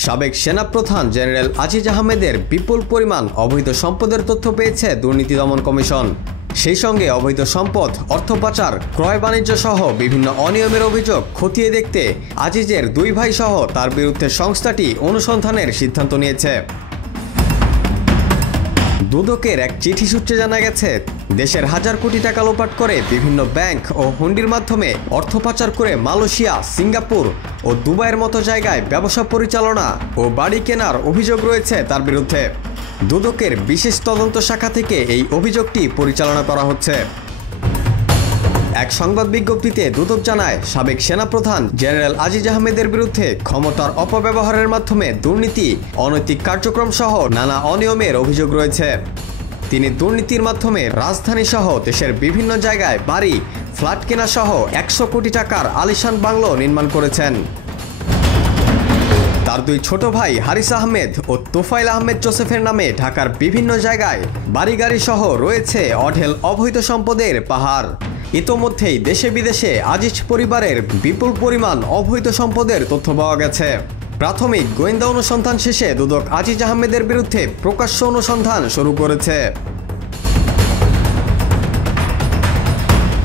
সাবেক সেনাপ্রধান জেনারেল আজিজ আহমেদের বিপুল পরিমাণ অবৈধ সম্পদের তথ্য পেয়েছে দুর্নীতি দমন কমিশন। সেই সঙ্গে অবৈধ সম্পদ, অর্থ পাচার, ক্রয় বাণিজ্য সহ বিভিন্ন অনিয়মের অভিযোগ খতিয়ে দেখতে আজিজের দুই ভাই সহ তার বিরুদ্ধে সংস্থাটি অনুসন্ধানের সিদ্ধান্ত নিয়েছে। দুদকের এক চিঠি সূত্রে জানা গেছে, দেশের হাজার কোটি টাকা লোপাট করে বিভিন্ন ব্যাংক ও হুন্ডির মাধ্যমে অর্থ পাচার করে মালয়েশিয়া, সিঙ্গাপুর ও দুবাইয়ের মতো জায়গায় ব্যবসা পরিচালনা ও বাড়ি কেনার অভিযোগ রয়েছে তার বিরুদ্ধে। দুদকের বিশেষ তদন্ত শাখা থেকে এই অভিযোগটি পরিচালনা করা হচ্ছে। এক সংবাদ বিজ্ঞপ্তিতে দুদক জানায়, সাবেক সেনাপ্রধান জেনারেল আজিজ আহমেদের বিরুদ্ধে ক্ষমতার অপব্যবহারের মাধ্যমে দুর্নীতি, অনৈতিক কার্যক্রম সহ নানা অনিয়মের অভিযোগ রয়েছে। তিনি দুর্নীতির মাধ্যমে রাজধানী সহ দেশের বিভিন্ন জায়গায় বাড়ি, ফ্ল্যাট কেনা সহ 100 কোটি টাকার আলিশান বাংলো নির্মাণ করেছেন। তার দুই ছোট ভাই হারিস আহমেদ ও তোফাইল আহমেদ জোসেফের নামে ঢাকার বিভিন্ন জায়গায় বাড়িগাড়ি সহ রয়েছে অঢেল অবৈধ সম্পদের পাহাড়। ইতোমধ্যেই দেশে বিদেশে আজিজ পরিবারের বিপুল পরিমাণ অবৈধ সম্পদের তথ্য পাওয়া গেছে। প্রাথমিক গোয়েন্দা অনুসন্ধান শেষে দুদক আজিজ আহমেদের বিরুদ্ধে প্রকাশ্য অনুসন্ধান শুরু করেছে।